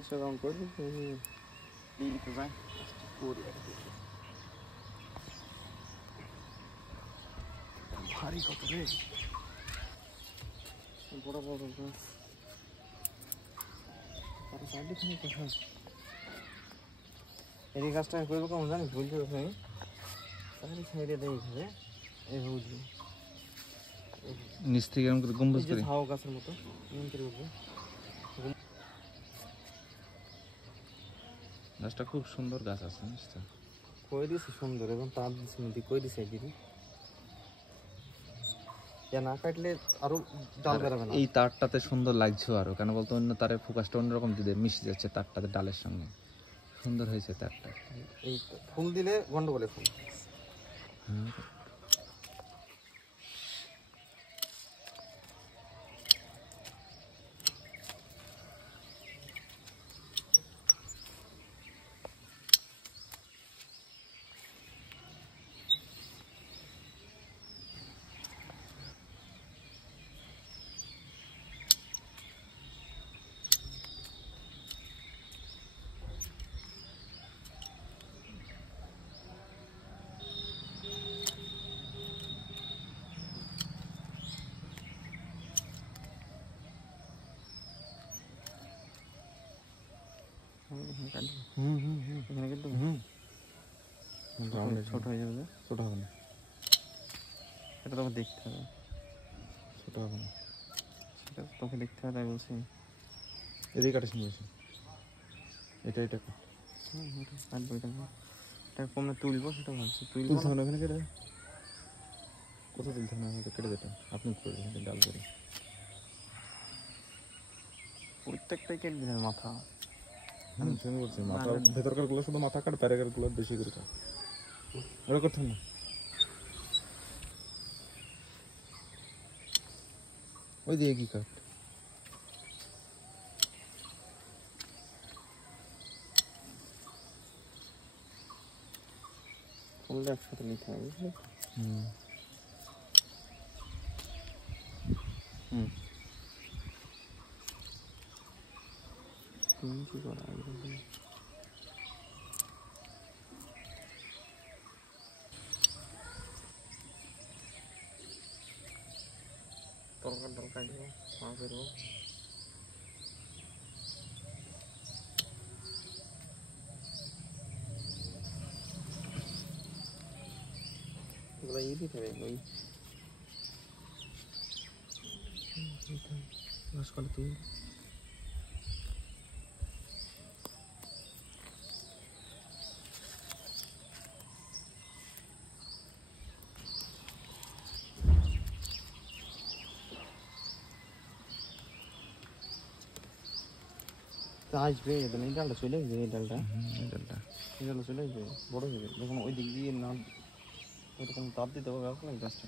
আচ্ছা রাউন্ড করে দিতে এই তো যায় করে ভারী কত রে বড় বড় গাছ আর সাইডে খানি কথা এই গাছটা করবো কেমন জানি ভুলতে পারি তাহলে সাইডে দেই ঘরে এই বুঝলি নিচ থেকে এরকম করে গম্বুজ করে ঝাউ গাছের মতো এমন করে উঠবে গাছটা খুব সুন্দর গাছ আছে নিশ্চয় কই দিছে সুন্দর এবং তার দিছে নদী কই দিছে দিদি ইয়া না কাটলে আরো ডাল বেরোবে না এই তারটাতে সুন্দর লাগছে আরো কেন বলতো অন্য তারের ফোকাসটা অন্যরকম দিতে মিশে যাচ্ছে তারটাতে ডালের সঙ্গে সুন্দর হয়েছে তারটা এই ফুল দিলে গন্ডগোলে ফুল হ্যাঁ এখানে কিন্তু ছোট হয়ে যাবে ছোট হবে না এটা তোকে দেখতে হবে ছোট হবে না সেটা তোকে দেখতে হবে তাই বলছি এদিকে কাটিস নিয়েছি এটা এটা কাটবো এটা কমে তুলবো সেটা ভাবছি তুলতে হবে না ওখানে কেটে কোথাও তুলতে হবে না হয়তো কেটে যেটা আপনি করে দেবেন ডাল করে প্রত্যেকটাই কেটে দিলেন মাথা আমি শুনে বলছি মাথা ভেতরকার গুলো শুধু মাথা কাট বাইরেকার গুলো বেশি করে কাট ওরা করতে না ওই দিয়ে কি কাট ফুলটা একসাথে নিতে হবে বুঝলি কি করা তরকার দরকার দিব মা করবো এগুলো ই দিতে হবে ওই ঘাস করে তুই আসবে এই ডালটা চলে আসবে এই ডালটা চলে আসবে বড় হবে যখন ওই দিক দিয়ে না ওইরকম তাপ দিতে হবে গাছটা